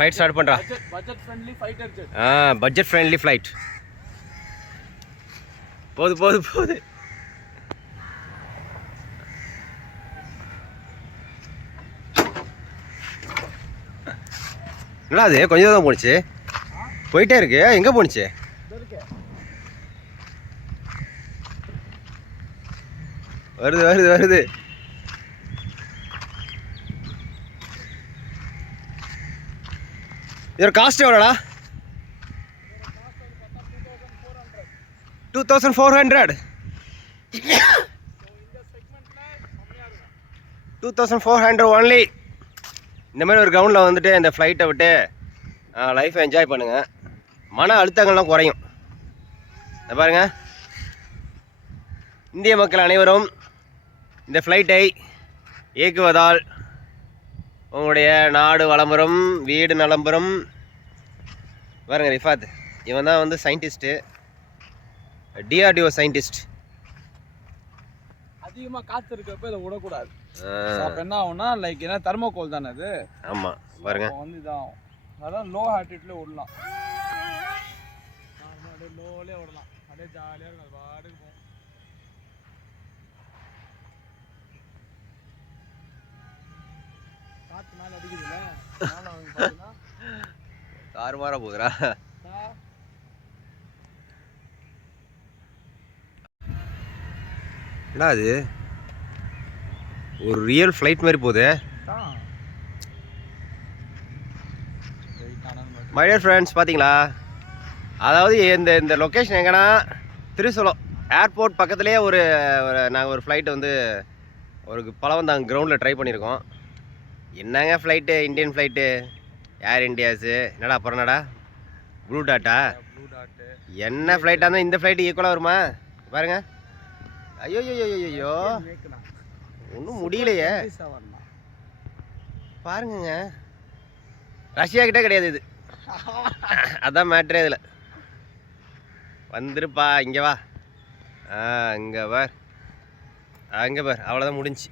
Flight start பண்ணுறா. Budget friendly fighter jet. Budget friendly flight. போது போது போது. என்னடா அது கொஞ்சம் தான் போணுச்சு, போயிட்டே இருக்கு. எங்கே போணுச்சு? வருது வருது வருது. இதோட காஸ்ட் எவ்வளோடா? 2400. 2400 ஒன்லி. இந்த மாதிரி ஒரு கிரவுண்டில் வந்துட்டு இந்த ஃப்ளைட்டை விட்டு லைஃப்பை என்ஜாய் பண்ணுங்கள். மன அழுத்தங்கள்லாம் குறையும். இதை பாருங்கள், இந்திய மக்கள் அனைவரும் இந்த ஃப்ளைட்டை இயக்குவதால் உங்களுடைய நாடு வளம்பெறும், வீடு நலம்பெறும். பாருங்க ரிஃபாத், இவன் தான் வந்து சயின்டிஸ்ட்டு, டிஆர்டிஓ சயின்டிஸ்ட். அதிகமாக காற்று இருக்கப்போ இதை விடக்கூடாது. அப்போ என்ன ஆகும்னா, லைக் ஏன்னா தெர்மோகோல் தானே அது. ஆமாம் பாருங்க, வந்து இதாகும். அதான் லோ ஹார்ட்ரேட்ல விடலாம், அப்படியே லோவிலே விடலாம். அப்படியே ஜாலியாக இருக்கும், அது பாட்டுக்கு போகும். காற்று மேலே அடிக்குதுல்ல, பார்த்தீங்கன்னா தாறுமாறா போகுதுடா. என்னடா அது, ஒரு ரியல் ஃப்ளைட் மாதிரி போகுது. மை டியர் ஃப்ரெண்ட்ஸ், பார்த்தீங்களா? அதாவது இந்த லொக்கேஷன் எங்கன்னா திருசூலம் ஏர்போர்ட் பக்கத்துலேயே நாங்கள் ஒரு ஃப்ளைட்டு வந்து ஒரு பலவந்தாங்க கிரவுண்டில் ட்ரை பண்ணியிருக்கோம். என்னங்க ஃப்ளைட்டு, இந்தியன் ஃப்ளைட்டு, ஏர் இண்டியாஸு. என்னடா அப்புறம் என்னடா ப்ளூ டாட்டா? என்ன ஃப்ளைட்டாக இருந்தால் இந்த ஃப்ளைட்டு ஈக்குவலாக வருமா? பாருங்க. ஐயோ ஐயோ ஐயோ, ஒன்றும் முடியலையே. பாருங்க, ரஷ்யா கிட்டே கிடையாது இது. அதான் மேட்ரே இதில். வந்துருப்பா, இங்கே வா. இங்கே பார், அங்கே பார், அவ்வளோதான் முடிஞ்சு.